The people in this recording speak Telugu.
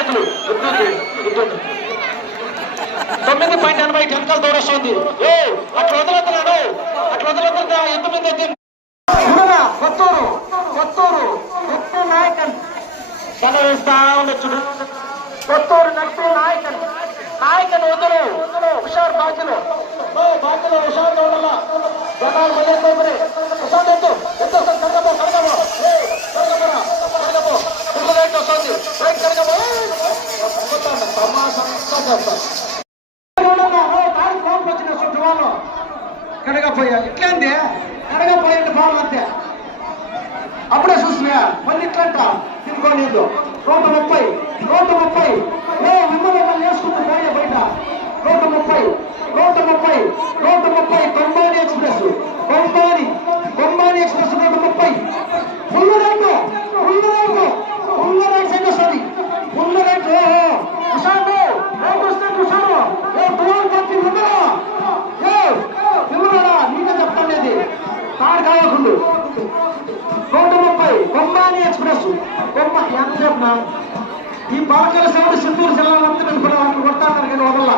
చేతులు 9.80 వెనకాల దూరొస్తుంది. అట్లా వదులుతున్నాడు, అట్లా వదులుతున్నా ఎంతమంది కొత్తూరు కొత్తూరు నట్టు నాయకన్ సెలవిస్తా ఉండొచ్చు. కొత్తూరు నట్టు నాయకన్ నాయకన్ వదులు హుషారు బాధ్యులు హుషారుగా ఉండాల. జనాలు మళ్ళీ హుషారు ఎంతో ఎంతో కడగబో కడగబో కడగబోరా కడగబో ఫుల్ రైట్ వస్తుంది. రైట్ కడగబో తమాషా చేస్తారు. వచ్చిన చుట్టూ కడగపోయా ఇట్లేంది కడగపోయింది బాగా అంతే. అప్పుడే చూసినా మళ్ళీ ఇట్లంట తినుకోలేదు. 130 విమల వేసుకుంటూ పోయే బయట 130 కొంబాని ఎక్స్ప్రెస్ కొంబాని ఎక్స్ప్రెస్ 130 ఫుల్ రైట్ సైడ్ వస్తుంది. ఫుల్ రైట్ హుషారు రైట్ వస్తే హుషారు విమలరా నీకే చెప్తానేది తాడు కావకుండా 130 కొంబాని ఎక్స్ప్రెస్ ఎంత చెప్పినా ఈ బాలకల సేవలు సింధూరు జిల్లాలో అంతా కొడతారు కానీ వదల్లా.